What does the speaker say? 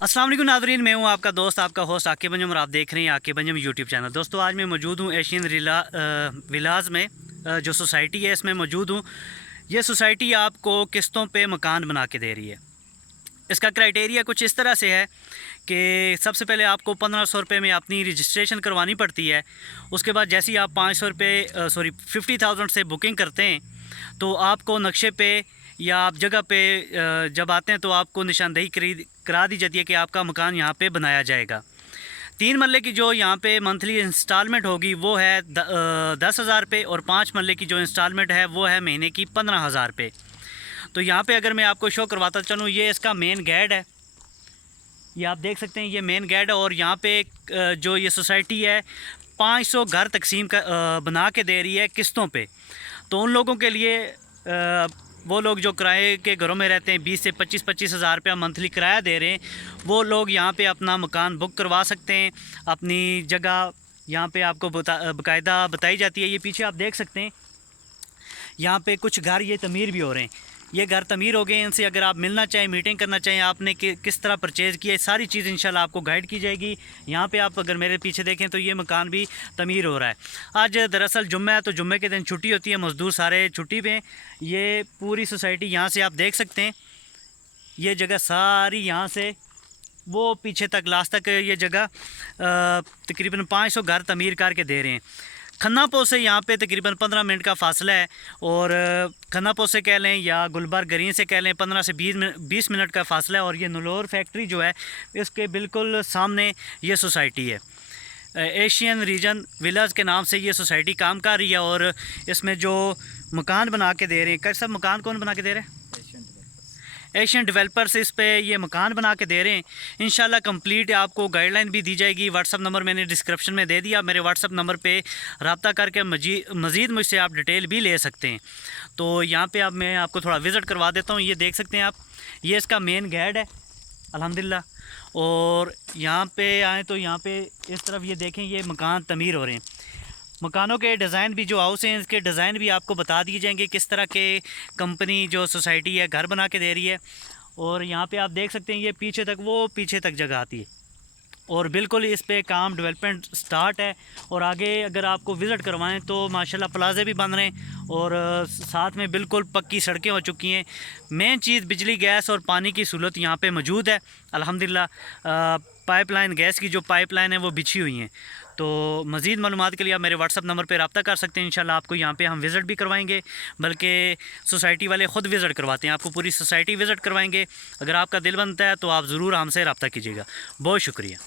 अस्सलाम वालेकुम नाज़रीन, मैं हूं आपका दोस्त आपका होस्ट आकिब अंजुम और आप देख रहे हैं आकिब अंजुम यूट्यूब चैनल। दोस्तों आज मैं मौजूद हूं एशियन विलाज़ में, जो सोसाइटी है इसमें मौजूद हूं। ये सोसाइटी आपको किस्तों पे मकान बना के दे रही है। इसका क्राइटेरिया कुछ इस तरह से है कि सबसे पहले आपको 1500 रुपये में अपनी रजिस्ट्रेशन करवानी पड़ती है। उसके बाद जैसे ही आप 500 रुपये 50,000 से बुकिंग करते हैं तो आपको नक्शे पे या आप जगह पे जब आते हैं तो आपको निशानदेही करा दी जाती है कि आपका मकान यहाँ पे बनाया जाएगा। 3 मरले की जो यहाँ पे मंथली इंस्टॉलमेंट होगी वो है 10,000 रुपये और 5 मरले की जो इंस्टॉलमेंट है वो है महीने की 15,000 रुपये। तो यहाँ पे अगर मैं आपको शो करवाता चलूँ, ये इसका मेन गेट है, ये आप देख सकते हैं, ये मेन गेट है। और यहाँ पे जो ये सोसाइटी है 500 घर तकसीम बना के दे रही है किस्तों पे। तो उन लोगों के लिए वो लोग जो किराए के घरों में रहते हैं 20 से 25 हज़ार रुपया मंथली किराया दे रहे हैं, वो लोग यहाँ पे अपना मकान बुक करवा सकते हैं। अपनी जगह यहाँ पे आपको बाकायदा बताई जाती है। ये पीछे आप देख सकते हैं, यहाँ पे कुछ घर ये तमीर भी हो रहे हैं। ये घर तमीर हो गए हैं। इनसे अगर आप मिलना चाहें, मीटिंग करना चाहें, आपने किस तरह परचेज़ किया, सारी चीज़ इंशाल्लाह आपको गाइड की जाएगी। यहाँ पे आप अगर मेरे पीछे देखें तो ये मकान भी तमीर हो रहा है। आज दरअसल जुम्मा है तो जुम्मे के दिन छुट्टी होती है, मज़दूर सारे छुट्टी पे। ये पूरी सोसाइटी यहाँ से आप देख सकते हैं, ये जगह सारी यहाँ से वो पीछे तक लास्ट तक ये जगह तकरीबन 500 घर तमीर करके दे रहे हैं। खन्नापो से यहाँ पे तकरीबन 15 मिनट का फासला है। और खन्नापो से कह लें या गुलबर्ग ग्रीन से कह लें 15 से 20 मिनट का फासला है। और ये नलोर फैक्ट्री जो है इसके बिल्कुल सामने ये सोसाइटी है। एशियन रीजन विलाज के नाम से ये सोसाइटी काम कर रही है। और इसमें जो मकान बना के दे रहे हैं, सब मकान कौन बना के दे रहे हैं? एशियन डेवलपर्स इस पे ये मकान बना के दे रहे हैं। इंशाल्लाह कंप्लीट आपको गाइडलाइन भी दी जाएगी। व्हाट्सअप नंबर मैंने डिस्क्रिप्शन में दे दिया। मेरे व्हाट्सअप नंबर पे रब्ता करके मज़ीद मुझसे आप डिटेल भी ले सकते हैं। तो यहाँ पे अब मैं आपको थोड़ा विज़िट करवा देता हूँ। ये देख सकते हैं आप, ये इसका मेन गेट है अल्हम्दुलिल्लाह। और यहाँ पे आएँ तो यहाँ पे इस तरफ ये देखें, ये मकान तमीर हो रहे हैं। मकानों के डिज़ाइन भी, जो हाउस हैं इसके डिज़ाइन भी आपको बता दिए जाएंगे किस तरह के कंपनी जो सोसाइटी है घर बना के दे रही है। और यहाँ पे आप देख सकते हैं ये पीछे तक, वो पीछे तक जगह आती है और बिल्कुल इस पे काम डेवलपमेंट स्टार्ट है। और आगे अगर आपको विज़िट करवाएं तो माशाल्लाह प्लाजे भी बन रहे हैं और साथ में बिल्कुल पक्की सड़कें हो चुकी हैं। मेन चीज़ बिजली, गैस और पानी की सहूलत यहाँ पे मौजूद है अल्हम्दुलिल्लाह। पाइपलाइन, गैस की जो पाइपलाइन है वो बिछी हुई हैं। तो मज़ीद मालूमात के लिए आप मेरे व्हाट्सअप नंबर पर रब्ता कर सकते हैं। इंशाल्लाह आपको यहाँ पे हम विज़िट भी करवाएंगे, बल्कि सोसाइटी वाले ख़ुद विज़िट करवाते हैं, आपको पूरी सोसाइटी विज़िट करवाएंगे। अगर आपका दिल बनता है तो आप ज़रूर हमसे रब्ता कीजिएगा। बहुत शुक्रिया।